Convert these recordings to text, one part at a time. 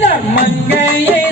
செய்தார் மங்கையை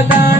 ಸದಾ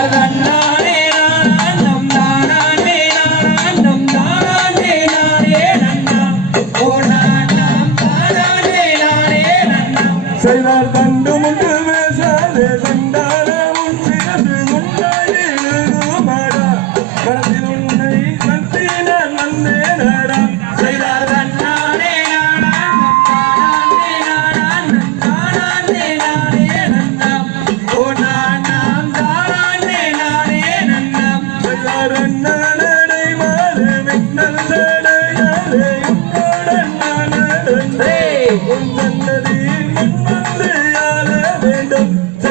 வேண்டும்